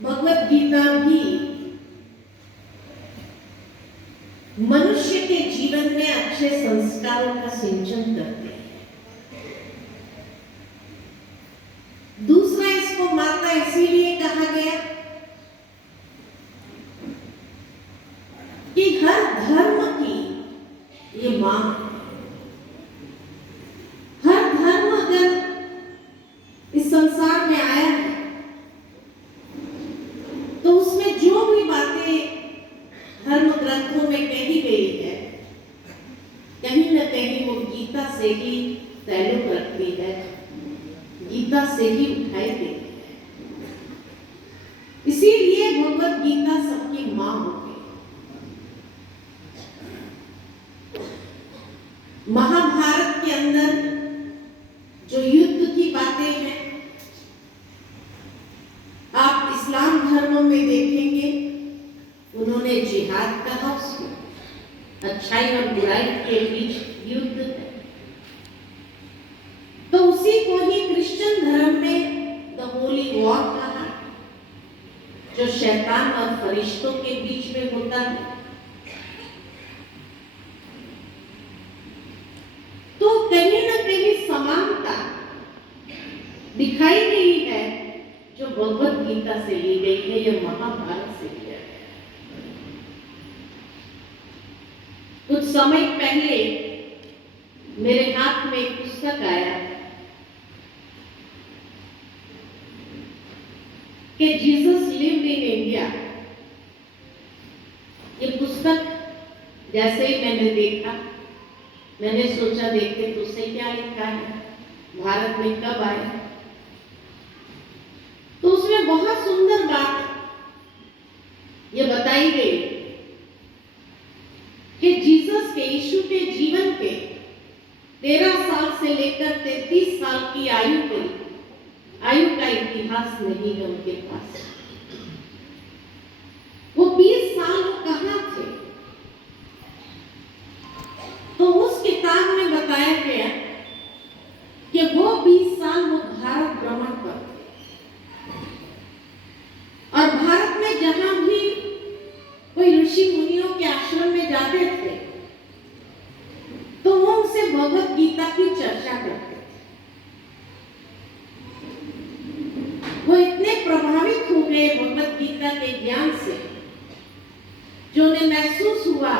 भगवत गीता भी मनुष्य के जीवन में अच्छे संस्कारों का सिंचन करते हैं। दूसरा, इसको माता इसीलिए कहा गया कि हर धर्म की ये मां है। हर धर्म अगर इस संसार में आया है तो उसमें जो भी बातें धर्म ग्रंथों में कही गई है, कहीं न कहीं वो गीता से ही ताल्लुक रखती है, गीता से ही उठाई गई है। इसीलिए भगवत गीता सबकी मां हो गई। महाभारत के अंदर जो युद्ध की बातें हैं, आप इस्लाम धर्म में देखेंगे, उन्होंने जिहाद कहा उसको, अच्छाई और बुराई के बीच युद्ध है। तो उसी को ही क्रिश्चियन धर्म में द होली वॉर कहा, जो शैतान और फरिश्तों के बीच में होता है। तो कहीं न कहीं समानता दिखाई गई है जो भगवत गीता से ली गई है, यह महाभारत से लिया गया। कुछ समय पहले मेरे हाथ में एक पुस्तक आया कि जीसस लिव्ड इन इंडिया। ये पुस्तक जैसे ही मैंने देखा, मैंने सोचा देखते तो उससे क्या लिखा है, भारत में कब आए। तो उसमें बहुत सुंदर बात ये बताई गई कि जीसस के, यीशु के जीवन के 13 साल से लेकर 33 साल की आयु का इतिहास नहीं है उनके पास। वो 20 साल वो कहाँ थे? तो उस किताब में बताया गया कि वो 20 साल वो भारत भ्रमण पर थे, और भारत में जहां भी कोई ऋषि मुनियों के आश्रम में जाते थे तो वो उनसे भगवत गीता की चर्चा करते थे। वो इतने प्रभावित हो गए भगवत गीता के ज्ञान से, जो उन्हें महसूस हुआ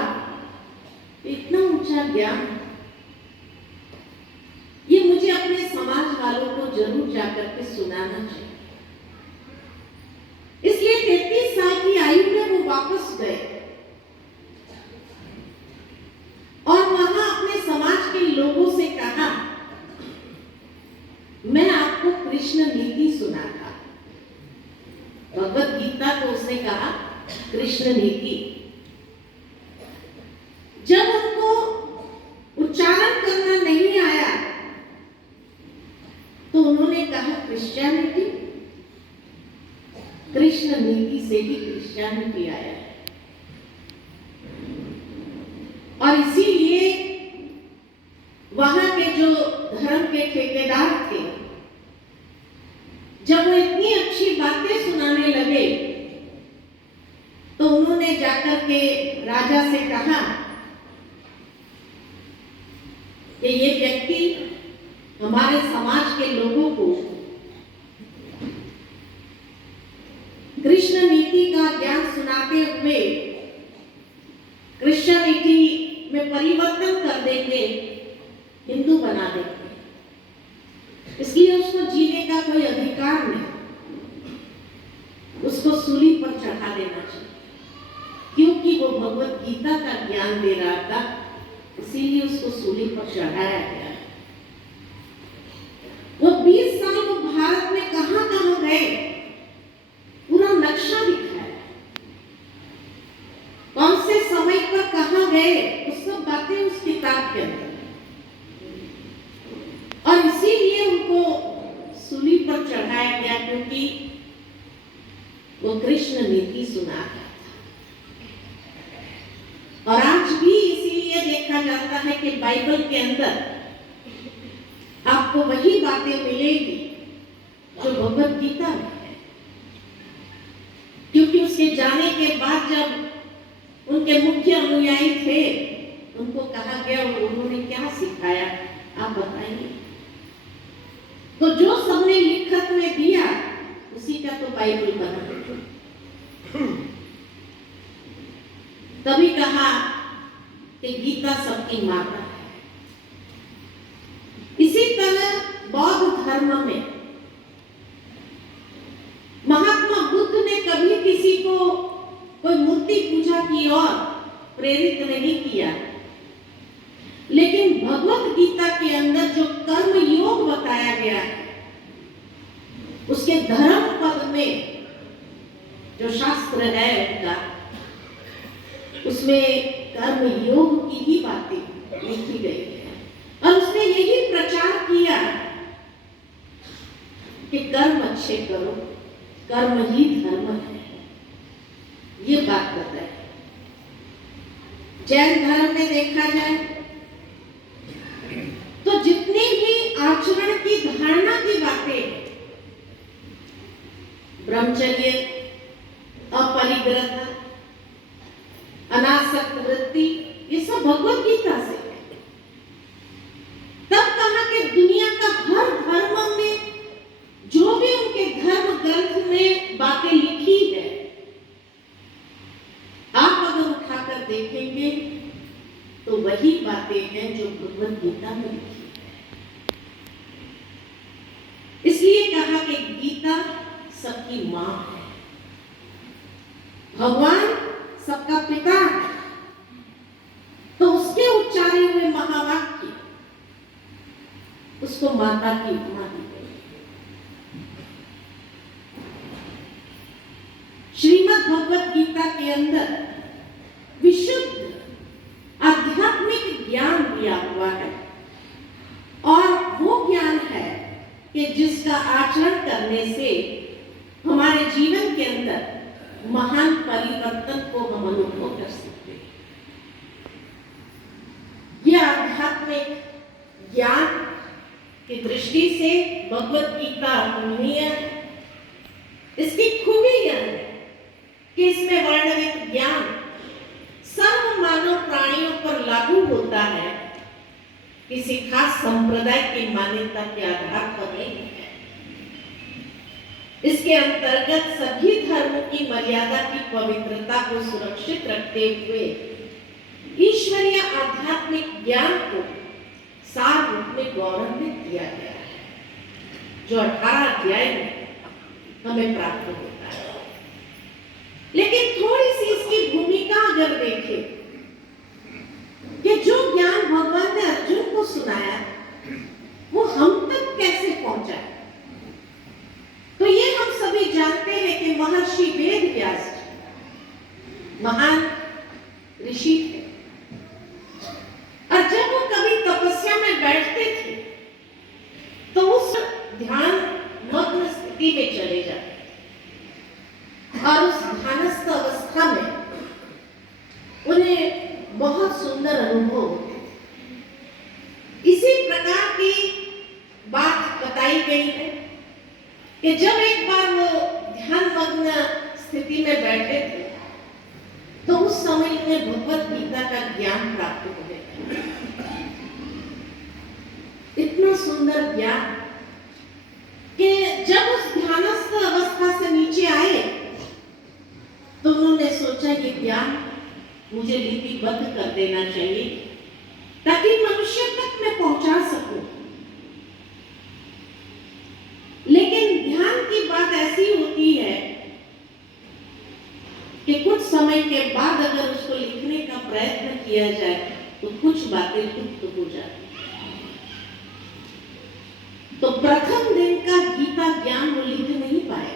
इतना ऊंचा ज्ञान, ये मुझे अपने समाज वालों को जरूर जाकर के सुनाना चाहिए। इसलिए 33 साल की आयु में वो वापस गए और वहां अपने समाज के लोगों से कहा, मैं आपको कृष्ण नीति सुनाता। भगवत गीता को उसने कहा कृष्ण नीति। जब उनको उच्चारण करना नहीं आया तो उन्होंने कहा क्रिश्चियनिटी। कृष्ण नीति से ही क्रिश्चियनिटी आया है, और इसीलिए वहां के जो धर्म के ठेकेदार थे, जब वो इतनी अच्छी बातें सुनाने लगे तो उन्होंने जाकर के राजा से कहा कि ये व्यक्ति हमारे समाज के लोगों को कृष्ण नीति का ज्ञान सुनाते हुए क्रिश्चियनिटी में परिवर्तन कर देंगे, हिंदू बना देंगे, इसलिए उसको जीने का कोई अधिकार नहीं, उसको सूली पर चढ़ा देना चाहिए। क्योंकि वो भगवत गीता का ज्ञान दे रहा था, इसीलिए उसको सूली पर चढ़ाया गया। वो 20 साल वो भारत में कहां गए, पूरा नक्शा दिखाया, कौन से समय पर कहां गए, उस सब बातें उस किताब के अंदर। और इसीलिए उनको सूली पर चढ़ाया गया, क्योंकि वो कृष्ण नीति सुना था। और आज भी इसीलिए देखा जाता है कि बाइबल के अंदर आपको वही बातें मिलेगी जो भगवत गीता में है। उसके जाने के बाद जब उनके मुख्य अनुयायी थे, उनको कहा गया और उन्होंने क्या सिखाया, आप बताइए। तो जो सबने लिखत में दिया उसी का तो बाइबल बना। तभी कहा कि गीता सबकी माता है। इसी तरह बौद्ध धर्म में महात्मा बुद्ध ने कभी किसी को कोई मूर्ति पूजा की और प्रेरित नहीं किया, लेकिन भगवत गीता के अंदर जो कर्म योग बताया गया है, उसके धर्म पद में जो शास्त्र है उनका, उसमें कर्म योग की ही बातें लिखी गई है। और उसने यही प्रचार किया कि कर्म अच्छे करो, कर्म ही धर्म है, ये बात बताए। जैन धर्म में देखा जाए तो जितनी भी आचरण की धारणा की बातें, ब्रह्मचर्य, अपरिग्रह, अनासक्त वृत्ति, ये सब भगवत गीता से है। तब कहा कि दुनिया का हर धर्म में जो भी उनके धर्म ग्रंथ में बातें लिखी है, आप अगर उठाकर देखेंगे तो वही बातें हैं जो भगवत गीता में लिखी है। इसलिए कहा कि गीता सबकी मां है, भगवान सबका पिता है, तो उसके उच्चारे हुए महावाक्य उसको माता की उपमा दी गई। श्रीमद् भगवत गीता के अंदर विशुद्ध आध्यात्मिक ज्ञान दिया हुआ है, और वो ज्ञान है कि जिसका आचरण करने से हमारे जीवन के अंदर महान परिवर्तन को हम अनुभव कर सकते हैं। यह आध्यात्मिक ज्ञान की दृष्टि से भगवत गीता अतुलनीय है। इसकी खूबी यह है कि इसमें वर्णित ज्ञान सर्व मानव प्राणियों पर लागू होता है, किसी खास संप्रदाय की मान्यता के आधार पर नहीं है। इसके अंतर्गत सभी धर्मों की मर्यादा की पवित्रता को सुरक्षित रखते हुए ईश्वरीय आध्यात्मिक ज्ञान को सार रूप में गौरवान्वित किया गया है, जो 18 अध्याय में हमें प्राप्त होता है। लेकिन थोड़ी सी इसकी भूमिका अगर देखें कि जो ज्ञान भगवान ने अर्जुन को सुनाया वो हम तक कैसे पहुंचा, तो ये हम सभी जानते हैं कि महर्षि वेद व्यास महान ऋषि थे, और जब वो कभी तपस्या में बैठते थे तो उस ध्यान मग्न स्थिति में चले जाते, और उस ध्यानस्थ अवस्था में उन्हें बहुत सुंदर अनुभव होते थे। इसी प्रकार की बात बताई गई है कि जब एक बार वो ध्यान मग्न स्थिति में बैठे थे तो उस समय उन्हें भगवत गीता का ज्ञान प्राप्त हो गया। इतना सुंदर ज्ञान कि जब उस ध्यानस्थ अवस्था से नीचे आए तो उन्होंने सोचा ये ज्ञान मुझे लिपिबद्ध कर देना चाहिए ताकि मनुष्य तक मैं पहुंचा सकूं। लेकिन ध्यान की बात ऐसी होती है कि कुछ समय के बाद अगर उसको लिखने का प्रयत्न किया जाए तो कुछ बातें लुप्त हो जाती। तो प्रथम दिन का गीता ज्ञान वो लिख नहीं पाए,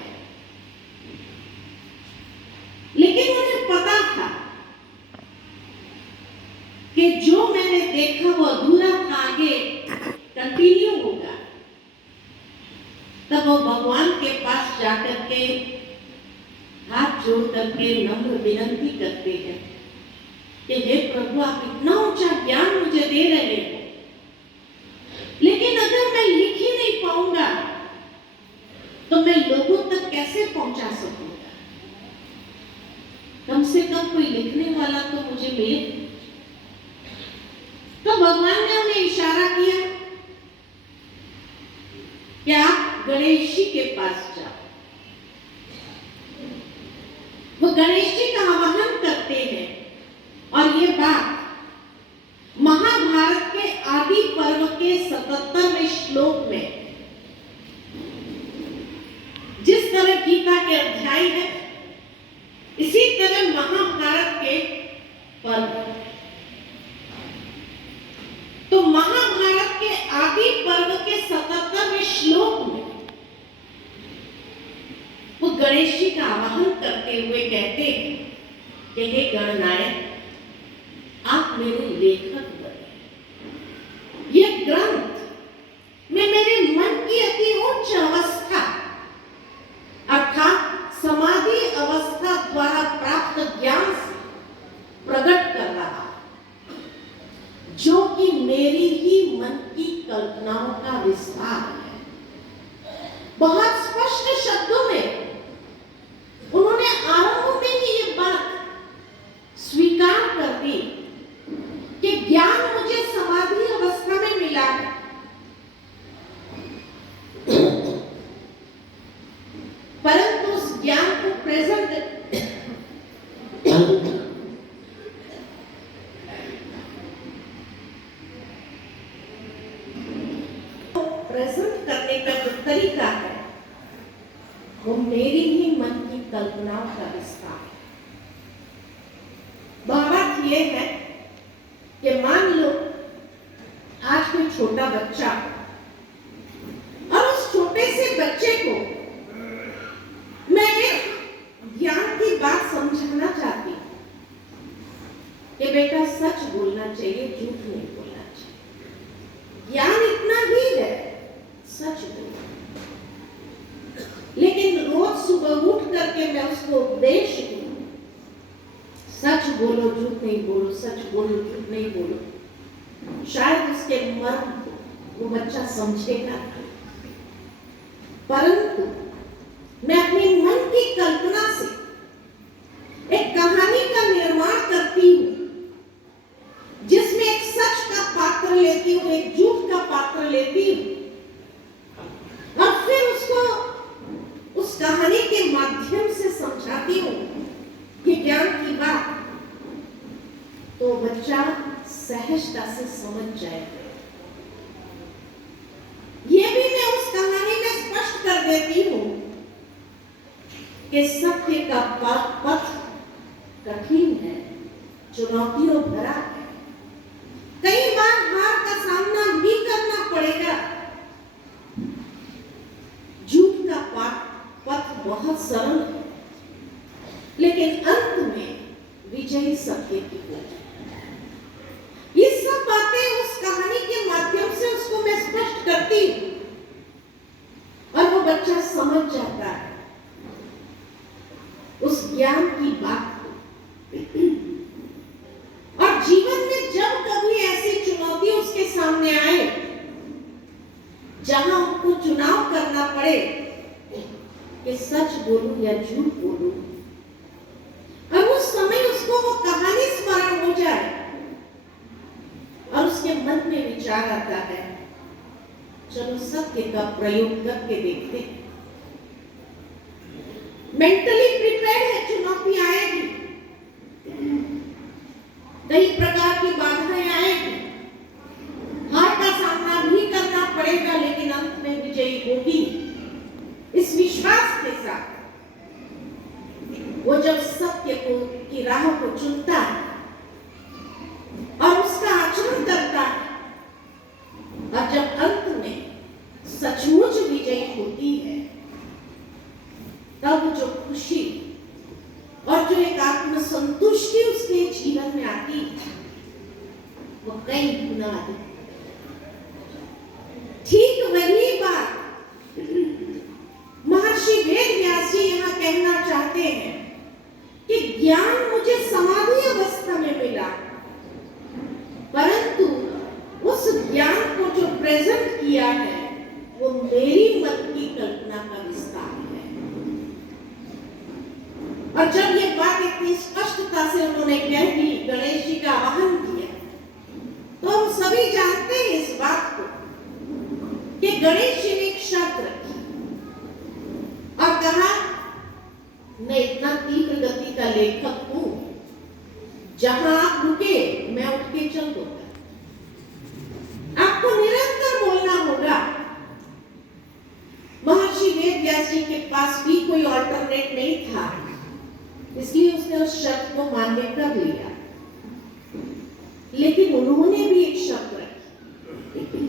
लेकिन उन्हें पता था कि जो मैंने देखा वो अधूरा था, आगे कंटिन्यू होगा। तब वो भगवान के पास जाकर के हाथ जोड़ करके नम्र विनती करते हैं कि हे प्रभु, आप इतना ऊंचा ज्ञान मुझे दे रहे हैं, लेकिन अगर मैं लिख ही नहीं पाऊंगा तो मैं लोगों तक कैसे पहुंचा सकूंगा। कम से कम कोई लिखने वाला तो मुझे मिले। तो भगवान ने उन्हें इशारा किया कि आप गणेश जी के पास जाओ। वो गणेश जी का आवाहन करते हैं और ये बात महाभारत के आदि पर्व के 77वें श्लोक में, जिस तरह गीता के अध्याय है इसी तरह महाभारत के पर्व। तो महाभारत के आदि पर्व के 77वें श्लोक में वो गणेश जी का आवाहन करते हुए कहते हैं कि हे गणनायक, आप मेरे लेखक बने। यह ग्रंथ में मेरे मन की अति उच्च अवस्था अर्थात समाधि अवस्था द्वारा प्राप्त ज्ञान से प्रकट कर रहा, जो कि मेरी ही मन की कल्पनाओं का विस्तार है। बहुत स्पष्ट शब्दों में उन्होंने आरंभ में ही ये बात स्वीकार कर दी कि ज्ञान मुझे समाधि अवस्था में मिला है, परंतु उस ज्ञान को प्रेजेंट करने का जो तरीका है वो मेरी ही मन की कल्पनाओं का विस्तार है। बात यह है कि मान लो आज कोई छोटा बच्चा, और उस छोटे से बच्चे को मैं एक ज्ञान की बात समझाना चाहती हूँ कि बेटा सच बोलना चाहिए, झूठ नहीं बोलना चाहिए। ज्ञान इतना ही है, सच बोलो। लेकिन रोज सुबह उठ करके मैं उसको उपदेश दूं, सच बोलो झूठ नहीं बोलो, सच बोलो झूठ नहीं बोलो, शायद उसके मर्म को वो बच्चा समझेगा। परंतु मैं अपनी मन की कल्पना से एक कहानी का निर्माण करती हूँ, जिसमें एक सच का पात्र लेती हूँ, एक झूठ का पात्र लेती हूँ, और फिर उसको उस कहानी के माध्यम से समझाती हूँ कि ज्ञान की बात, तो बच्चा सहजता से समझ जाएगा। ये भी मैं उस कहानी में स्पष्ट कर देती हूँ कि सत्य का पथ कठिन है, चुनौतियों भरा है, कई बार हार का सामना भी करना पड़ेगा। झूठ का पथ बहुत सरल है, लेकिन अंत में विजयी सत्य की होगी। ये सब बातें उस कहानी के माध्यम से उसको मैं स्पष्ट करती हूँ और वो बच्चा समझ जाता है उस ज्ञान की बात को। और जीवन में जब कभी ऐसी चुनौती उसके सामने आए जहां उसको चुनाव करना पड़े कि सच बोलूं या झूठ बोलूं, और उस समय उसको वो कहानी स्मरण हो जाए और उसके मन में विचार आता है, चलो सत्य का प्रयोग करके देखते हैं। मेंटली प्रिपेयर्ड है, चुनौती आएगी, कई प्रकार की बाधाएं आएगी, हार का सामना भी करना पड़ेगा, लेकिन अंत में विजयी होगी। इस विश्वास के साथ वो जब सत्य को की राह को चुनता है और उसका आचरण करता है, और जब अंत में सचमुच विजयी होती है, तब जो खुशी और जो एक आत्म संतुष्टि उसके जीवन में आती है वो कई गुना अधिक। ठीक वही बात महर्षि वेद व्यास जी यहाँ कहना चाहते हैं कि ज्ञान मुझे समाधि अवस्था में मिला, परंतु उस ज्ञान को जो प्रेजेंट किया है वो मेरी मन की कल्पना का विस्तार है। और जब ये बात इतनी बड़ी स्पष्टता से उन्होंने कह दी, गणेश जी का आवाहन किया। तो हम सभी जानते हैं इस बात को कि गणेश जी ने एक शर्त रखी और कहा, मैं इतना तीव्र गति का लेखक हूं, जहां आप रुके मैं उठ के चल दूंगा। आपको निरंतर बोलना होगा। महर्षि वेदव्यास जी के पास भी कोई ऑल्टरनेट नहीं था, इसलिए उसने उस शर्त को मान्य कर लिया। लेकिन उन्होंने भी एक शर्त रखी,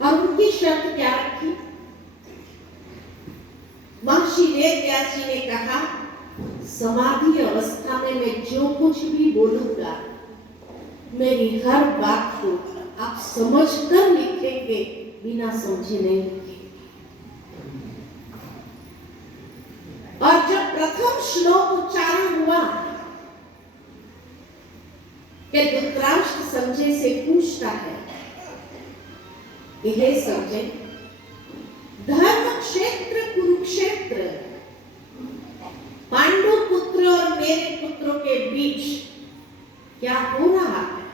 और उनकी शर्त क्या रखी? महर्षि वेदव्यास जी ने कहा, समाधि अवस्था में मैं जो कुछ भी बोलूंगा, मेरी हर बात को आप समझकर लिखेंगे, बिना समझे नहीं लिखेंगे। और जब प्रथम श्लोक उच्चारण हुआ कि धृतराष्ट्र संजय से पूछता है कि हे संजय, धर्म क्षेत्र कुरुक्षेत्र, पांडु पुत्र और मेरे पुत्रों के बीच क्या हो रहा है,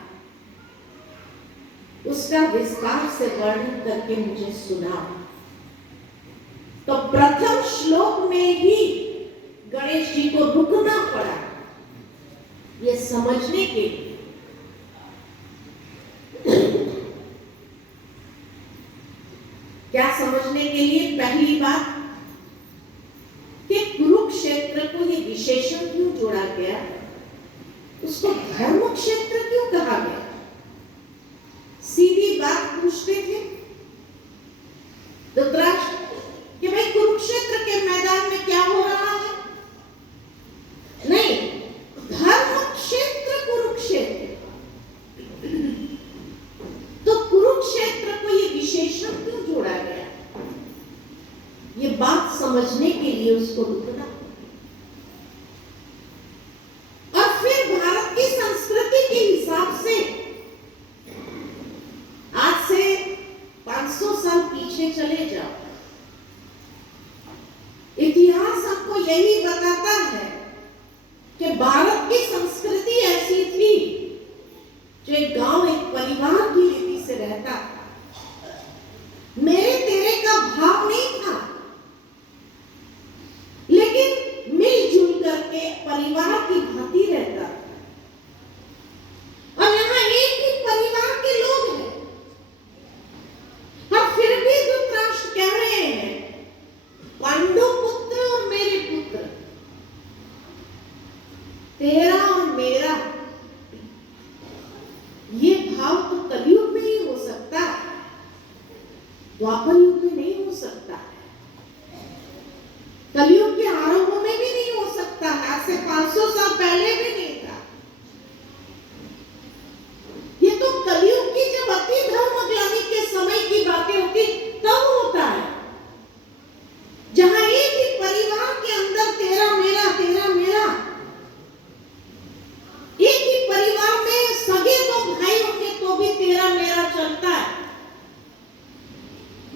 उसका विस्तार से वर्णन करके मुझे सुनाओ। तो प्रथम श्लोक में ही गणेश जी को रुकना पड़ा, ये समझने के लिए क्या समझने के लिए? पहली बात कि कुरुक्षेत्र को ये विशेषण क्यों जोड़ा गया, उसको धर्म क्षेत्र क्यों कहा गया? सीधी बात पूछते थे धृतराष्ट्र कि भाई कुरुक्षेत्र के मैदान में क्या हो रहा है? नहीं, धर्म क्षेत्र कुरुक्षेत्र। तो कुरुक्षेत्र को ये विशेषण क्यों जोड़ा गया? ये बात समझने के लिए उसको रुकना। और फिर भारत की संस्कृति के हिसाब से आज से 500 साल पीछे चले जाओ, इतिहास हमको यही बताता है कि भारत की संस्कृति ऐसी थी, जो एक गांव, एक परिवार की रीति से रहता था। मेरे तेरे का भाव नहीं था, लेकिन मिलजुल करके परिवार की भांति रहता था। और यहां एक ही परिवार के लोग हैं, और फिर भी धृतराष्ट्र कह रहे हैं, पांडु पुत्र और मेरे पुत्र, तेरा और मेरा, ये भाव तो कलयुग में ही हो सकता है, द्वापर युग में नहीं हो सकता, कलयुग के आरंभ में भी नहीं हो सकता, आज से 500 साल पहले भी नहीं था। ये तो कलयुग की जब अति धर्मग्लानि के समय की बातें होती तब होता है, जहां एक ही परिवार के अंदर तेरा मेरा, तेरा मेरा, एक ही परिवार में सगे दो भाई होंगे तो भी तेरा मेरा चलता है,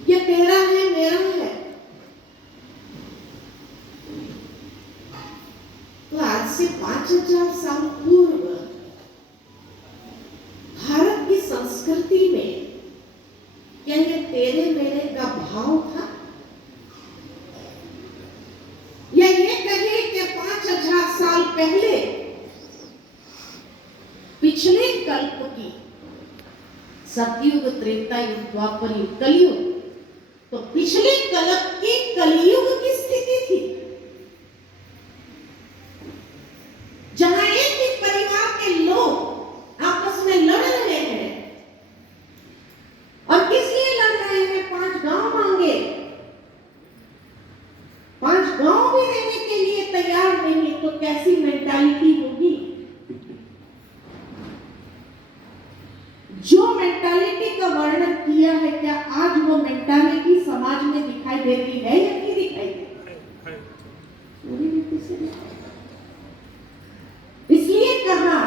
ये तेरा है मेरा है। तो आज से 5000 साल पूर्व भारत की संस्कृति में क्या ये तेरे मेरे का भाव था? या ये कहे कि 5000 साल पहले पिछले कल्प की, सतयुग, त्रेता युग, द्वापर युग, कलयुग, तो पिछले कल्प की कलयुग की स्थिति थी, जहां एक ही परिवार के लोग आपस में लड़ रहे हैं। और किस लिए लड़ रहे हैं? 5 गांव मांगे, 5 गांव भी रहने के लिए तैयार नहीं, तो कैसी मेंटालिटी होगी? जो मेंटालिटी का वर्णन किया है, क्या आज वो मेंटालिटी समाज में दिखाई देती है या नहीं दिखाई देती? पूरी रीति से नहीं। इसलिए कहा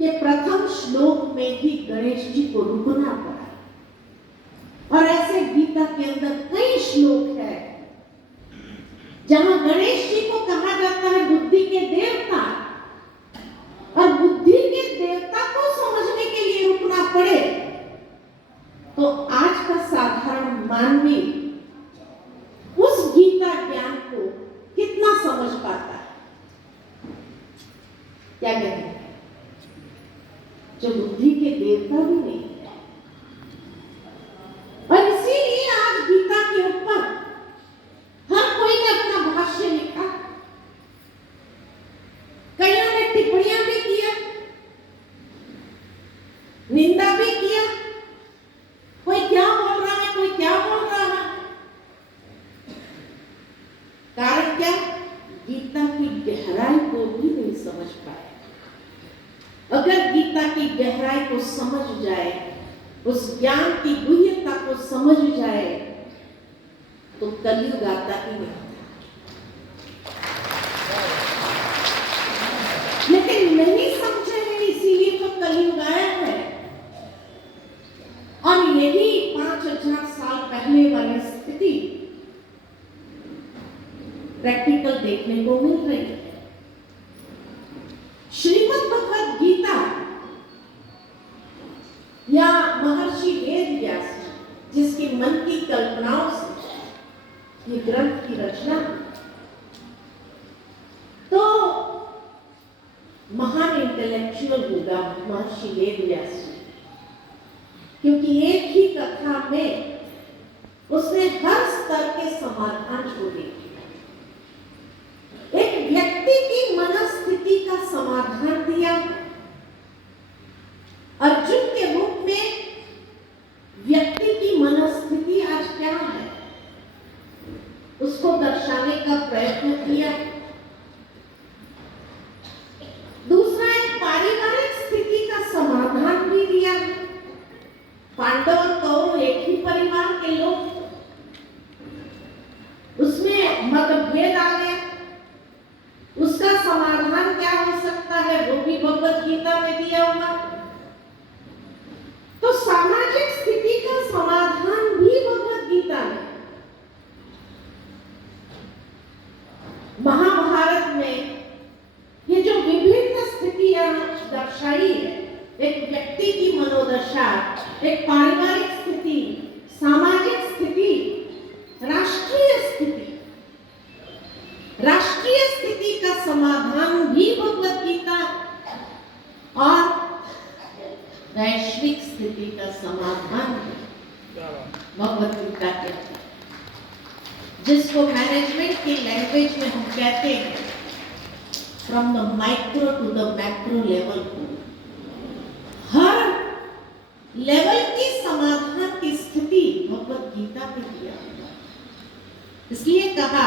कि प्रथम श्लोक में ही गणेश जी को रुकना पड़ा। और ऐसे गीता के अंदर कई श्लोक है जहां गणेश जी को कहा जाता है बुद्धि के देवता, क्या कहते हैं, जो बुद्धि के देवता भी नहीं है। और इसीलिए आज गीता के ऊपर हर कोई ने अपना भाष्य लिखा, कईयों ने टिप्पणियां भी किया, निंदा भी किया, कोई क्या बोल रहा है, कोई क्या बोल रहा है। कारण क्या, गीता की गहराई को भी नहीं समझ पाए। अगर गीता की गहराई को समझ जाए, उस ज्ञान की गुह्यता को समझ जाए, तो कलयुग आता ही नहीं। लेकिन नहीं समझे हैं, इसीलिए तो कलयुग आया है। और यही 5000 साल पहले वाली स्थिति प्रैक्टिकल देखने को मिल रही है। श्रीमद् भगवद गीता या महर्षि वेद व्यास, जिसकी मन की कल्पनाओं से ये ग्रंथ की रचना, तो महान इंटेलेक्चुअल होगा महर्षि वेद व्यास, क्योंकि एक ही कथा में उसने हर स्तर के समाधान को देखा। एक व्यक्ति की मनस्थिति का समाधान दिया। अर्जुन के रूप में व्यक्ति की मनस्थिति आज क्या है, उसको दर्शाने का प्रयत्न किया। दूसरा, एक पारिवारिक स्थिति का समाधान भी दिया। पांडव और कौरव एक ही परिवार के लोग, उसमें मतभेद आ गया, उसका समाधान क्या हो सकता है, वो भी भगवत गीता में दिया हुआ। तो सामाजिक स्थिति का समाधान भी भगवत गीता में। महाभारत में ये जो विभिन्न स्थितियां दर्शाई है, एक व्यक्ति की मनोदशा, एक पारिवारिक स्थिति, सामाजिक स्थिति, राष्ट्रीय स्थिति, राष्ट्रीय स्थिति का समाधान भी भगवत गीता, और वैश्विक स्थिति का समाधान भगवत गीता के, जिसको मैनेजमेंट की लैंग्वेज में हम कहते हैं from the micro to the macro level. हर लेवल की समाधान की स्थिति भगवत गीता में दिया। इसलिए कहा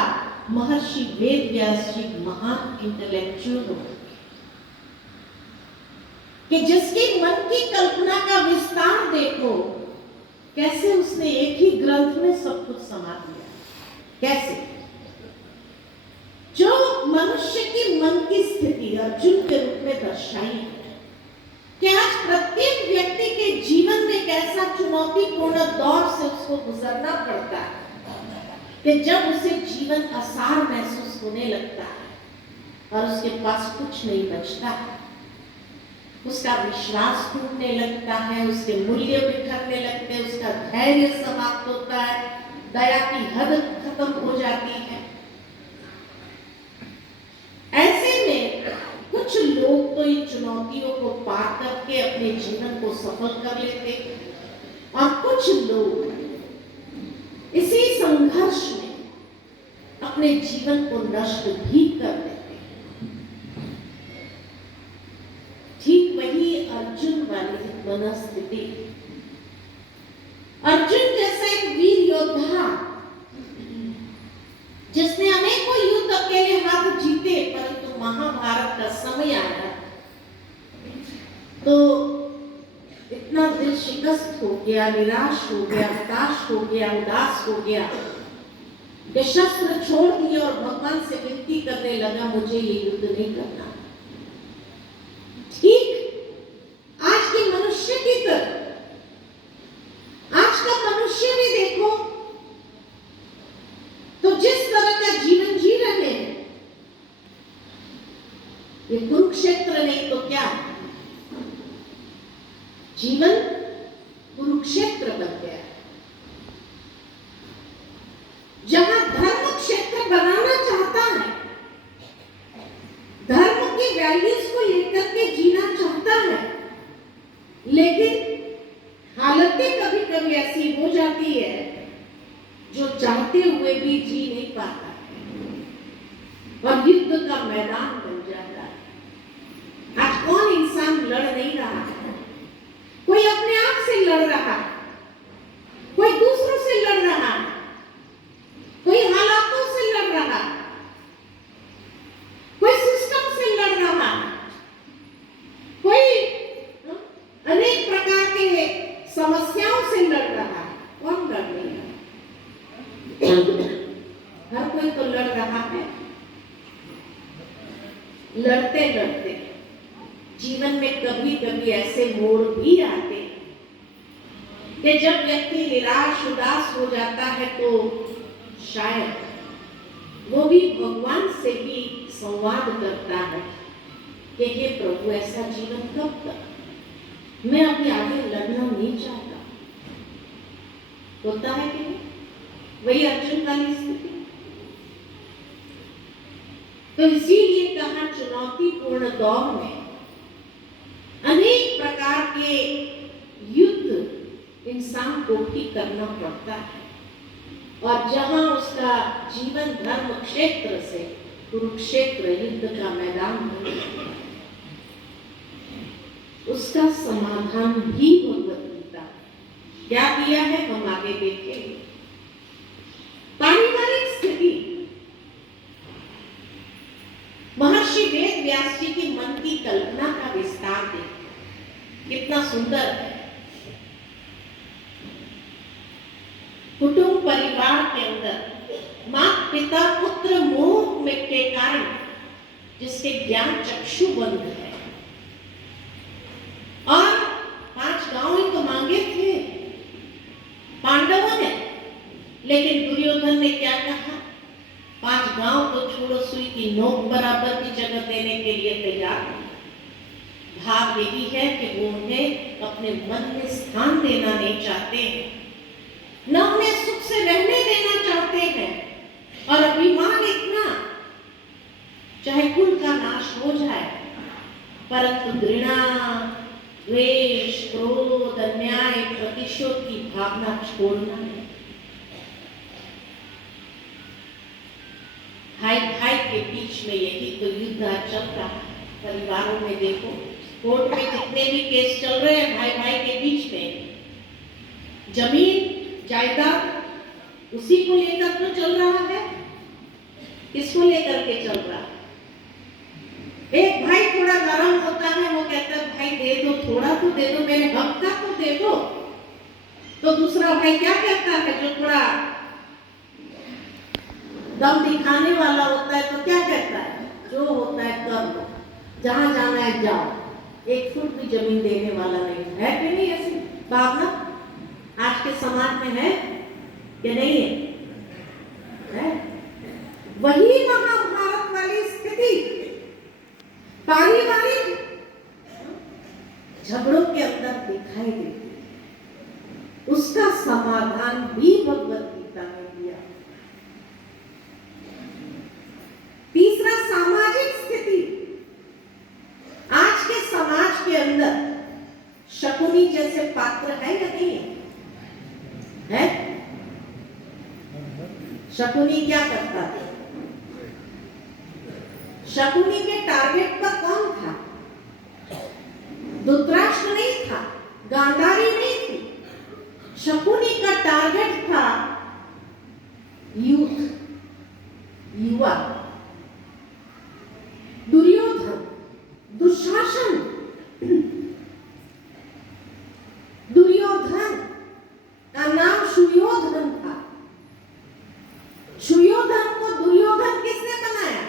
महर्षि वेद व्यास जी महान इंटेलेक्चुअल हो, कि जिसकी मन की कल्पना का विस्तार देखो, कैसे उसने एक ही ग्रंथ में सब कुछ समा दिया। कैसे? जो मनुष्य की मन की स्थिति अर्जुन के रूप में दर्शाई है कि आज प्रत्येक व्यक्ति के जीवन में एक ऐसा चुनौतीपूर्ण दौर से उसको गुजरना पड़ता है कि जब उसे जीवन आसार महसूस होने लगता है और उसके पास कुछ नहीं बचता है, उसका विश्वास टूटने लगता है, उसके मूल्य बिखरने लगते हैं, उसका धैर्य समाप्त होता है, दया की हद खत्म हो जाती है। ऐसे में कुछ लोग तो इन चुनौतियों को पार करके अपने जीवन को सफल कर लेते, और कुछ लोग इसी संघर्ष में अपने जीवन को नष्ट भी कर देते। ठीक वही अर्जुन वाली मनस्थिति। अर्जुन जैसा एक वीर योद्धा जिसने अनेकों युद्ध अकेले हाथ जीते, परंतु महाभारत का समय आया तो इतना दिल शिकस्त हो गया, निराश हो गया, हताश हो गया, उदास हो गया कि शस्त्र छोड़ दिए और भगवान से विनती करने लगा, मुझे ये युद्ध नहीं करना। ठीक आज के मनुष्य की तरह आज का मनुष्य भी देखो तो जिस तरह का जीवन जी रहे हैं, ये कुरुक्षेत्र नहीं तो क्या, जीवन कुरुक्षेत्र बन गया, जहां धर्म क्षेत्र बनाना चाहता है, धर्म की वैल्यूज को लेकर है, लेकिन हालतें कभी कभी ऐसी हो जाती है जो चाहते हुए भी जी नहीं पाता और युद्ध का मैदान बन जाता है। आज कौन इंसान लड़ नहीं रहा है? कोई अपने आप से लड़ रहा है, कोई दूसरों से लड़ रहा है, कोई हालातों से लड़ रहा है, कोई सिस्टम से लड़ रहा है, कोई अनेक प्रकार के समस्याओं से लड़ रहा है। कौन लड़ नहीं रहा? हर कोई तो लड़ रहा है। लड़ते लड़ते जीवन में कभी कभी ऐसे मोड़ भी आते हैं कि जब व्यक्ति निराश उदास हो जाता है तो शायद वो भी भगवान से भी संवाद करता है कि हे प्रभु, ऐसा जीवन कब तक? मैं अभी आगे लड़ना नहीं चाहता। होता है कि नहीं? वही अर्जुन वाली स्थिति। तो इसीलिए कहा, चुनौतीपूर्ण दौर में अनेक प्रकार के युद्ध इंसान को भी करना पड़ता है, और जहां उसका जीवन धर्म क्षेत्र से कुरुक्षेत्र युद्ध का मैदान बन जाता है, उसका समाधान भी भगवत गीता क्या दिया है हम आगे देखेंगे। पारिवारिक स्थिति, महर्षि वेद व्यास जी के मन की कल्पना का विस्तार देखिए, कितना सुंदर है। कुटुंब परिवार के अंदर माता पिता पुत्र मोह में के कारण जिसके ज्ञान चक्षु बंद है, और 5 गांव ही तो मांगे थे पांडवों ने, लेकिन दुर्योधन ने क्या कहा? 5 गांव तो छोड़ो, सुई की नोक बराबर की जगह देने के लिए तैयार है। भाव यही है कि वो उन्हें अपने मन में स्थान देना नहीं चाहते हैं, न उन्हें सुख से रहने देना चाहते हैं, और अभिमान इतना, चाहे कुल का नाश हो जाए, परंतु घृणा, द्वेष, क्रोध, अन्याय, प्रतिशोध की भावना छोड़ना है। भाई भाई के बीच में यही तो युद्ध चल रहा है। परिवारों में देखो, कोर्ट में जितने भी केस चल रहे हैं भाई भाई के बीच में, जमीन जायदाद उसी को लेकर तो चल रहा है। किसको लेकर के चल रहा है? एक भाई थोड़ा नरम होता है, वो कहता है भाई दे दो, थोड़ा तो दे दो, मेरे हक का तो दे दो। तो दूसरा भाई क्या कहता है, जो थोड़ा दम दिखाने वाला होता है, तो क्या कहता है, जो होता है कर लो, जहां जाना है जाओ, 1 फुट भी जमीन देने वाला नहीं है। कि नहीं ऐसी भावना आज के समाज में है कि नहीं है? वही महाभारत वाली स्थिति पारिवारिक झगड़ों के अंदर दिखाई देती है। उसका समाधान भी भगवत गीता में दिया। तीसरा, सामाजिक स्थिति। आज के समाज के अंदर शकुनी जैसे पात्र है या नहीं है? शकुनी क्या करता था? शकुनी के टारगेट पर कौन था? धृतराष्ट्र नहीं था, गांधारी नहीं थी। शकुनी का टारगेट था यूथ, युवा। दुर्योधन, दुशासन, दुर्योधन का नाम सुयोधन था। सुयोधन को दुर्योधन किसने बनाया?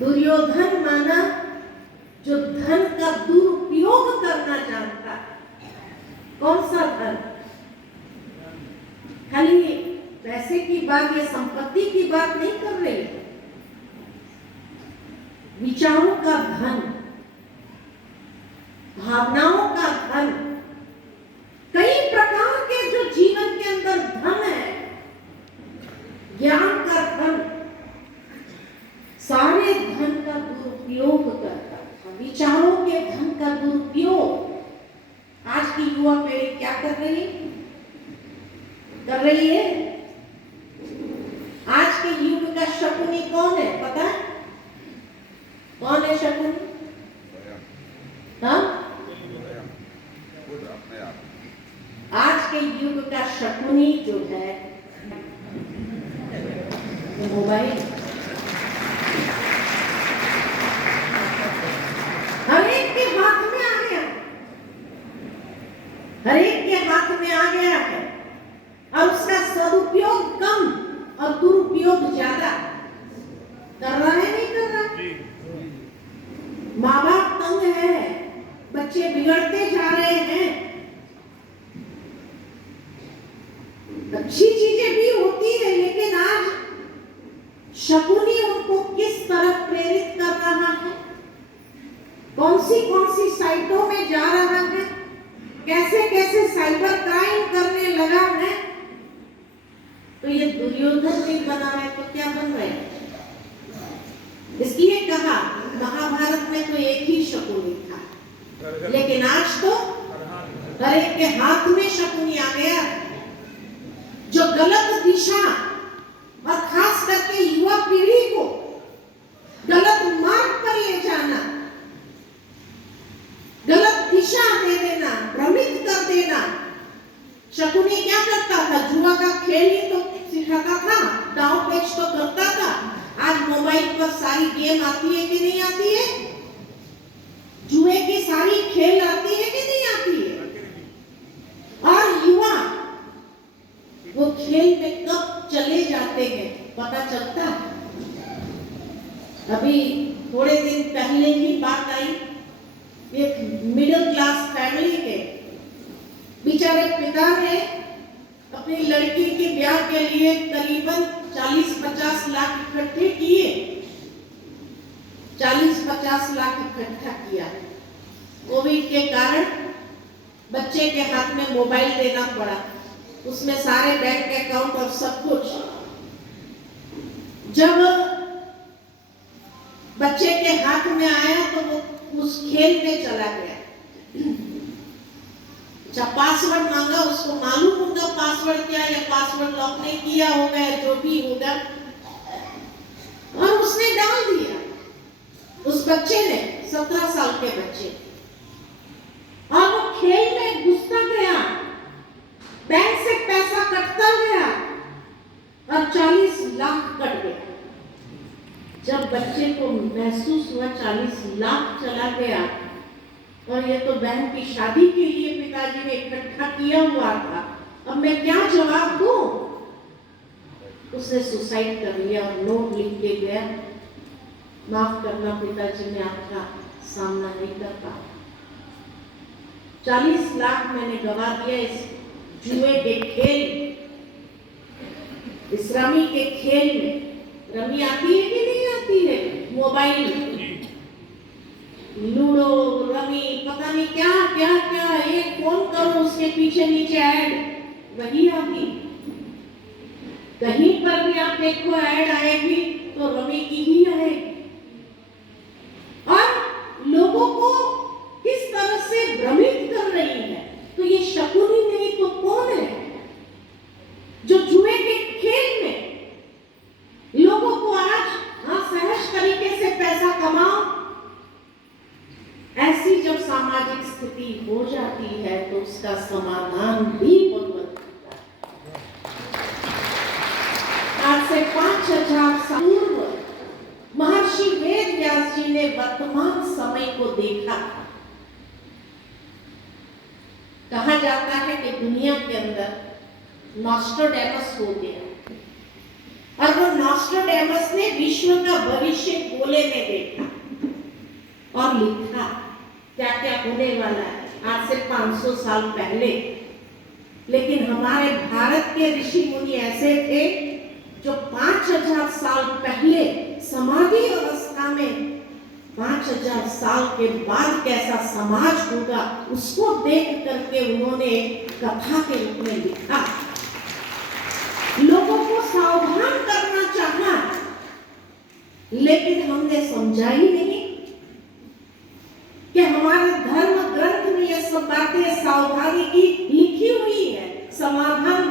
दुर्योधन माना जो धन का दुरुपयोग करना जानता है। कौन सा धन? खाली पैसे की बात या संपत्ति की बात नहीं कर रही है, विचारों का धन, भावनाओं का धन, कई प्रकार के जो जीवन के अंदर धन है, ज्ञान का धन, सारे धन का दुरुपयोग करता है। विचारों के धन का दुरुपयोग आज की युवा पीढ़ी क्या कर रही है? आज के युग का शकुनी कौन है पता है? कौन है शकुनी? हाँ, आज के युग का शकुनी जो है मोबाइल। हर एक के हाथ में आ गया, हर एक के हाथ में आ गया है और उसका सदुपयोग कम और दुरुपयोग ज्यादा कर रहा है, नहीं कर रहा? माँ बाप तंग है, बच्चे बिगड़ते जा रहे हैं। अच्छी चीजें भी होती है, लेकिन आज शकुनी उनको किस तरफ प्रेरित कर रहा है, कौन सी साइटों में जा रहा है, कैसे कैसे साइबर क्राइम करने लगा है। तो ये दुर्योधन नहीं बना है तो क्या बन रहे हैं? इसलिए कहा महाभारत में तो एक ही शकुनी था, लेकिन आज तो हर एक के हाथ में शकुनी आ गया, जो गलत दिशा और खास करके युवा पीढ़ी को गलत मार्ग पर ले जाना, गलत दिशा दे देना, भ्रमित कर देना। शकुनी क्या करता था? जुआ का खेल ही तो सिखाता था, दांव पेच तो करता था। आज मोबाइल पर सारी गेम आती है कि नहीं आती है? जुए की सारी खेल आती है कि नहीं आती है? और युवा वो खेल में कब चले जाते हैं पता चलता है। अभी थोड़े दिन पहले ही बात आई, एक मिडिल क्लास फैमिली के बेचारे पिता ने अपनी लड़की के ब्याह के लिए करीबन 40-50 लाख इकट्ठे किए, 40-50 लाख इकट्ठा किया। कोविड के कारण बच्चे के हाथ में मोबाइल देना पड़ा, उसमें सारे बैंक अकाउंट और सब कुछ। जब बच्चे के हाथ में आया तो वो उस खेल में चला गया। जब पासवर्ड मांगा, उसको मालूम होगा पासवर्ड क्या, या पासवर्ड लॉक नहीं किया होगा, या जो भी होगा, और उसने डाल दिया। उस बच्चे ने, 17 साल के बच्चे, और वो खेल में घुसता गया, बैंक से पैसा कटता गया और 40 लाख कट गया। जब बच्चे को महसूस हुआ 40 लाख चला गया, और ये तो बहन की शादी के लिए पिताजी ने इकट्ठा किया हुआ था, अब मैं क्या जवाब दूं? उसने सुसाइड कर लिया और नोट लिख के गया, माफ करना पिताजी, मैं आपका सामना नहीं कर पाया, 40 लाख मैंने गवा दिया इस जुए के खेल, इस रमी के खेल में। रमी आती है कि नहीं आती है? मोबाइल, लूडो, रमी, पता नहीं क्या क्या क्या, एक फोन करो उसके पीछे नीचे ऐड वही आती। कहीं पर भी आप देखो ऐड आएगी तो रमी की ही आएगी। और लोगों को किस तरह से भ्रमित कर रही है। तो ये शकुनी नहीं तो कौन है जो जुए के खेल में लोगों को आज सहज तरीके से पैसा कमाओ। ऐसी जब सामाजिक स्थिति हो जाती है तो उसका समाधान भी बदल जाता है। आज से 5000 साल पूर्व महर्षि वेद व्यास जी ने वर्तमान समय को देखा। कहा जाता है कि दुनिया के अंदर नॉस्ट्राडेमस हो गया, और वो नॉस्ट्राडेमस ने विश्व का भविष्य गोले में देखा और लिखा क्या क्या होने वाला है आज से 500 साल पहले। लेकिन हमारे भारत के ऋषि मुनि ऐसे थे जो 5000 साल पहले समाधि अवस्था में 5000 साल के बाद कैसा समाज होगा उसको देख करके उन्होंने कथा के रूप में लिखा, लोगों को सावधान करना चाहा, लेकिन हमने समझा ही नहीं। सावधानी की लिखी हुई है, समाधान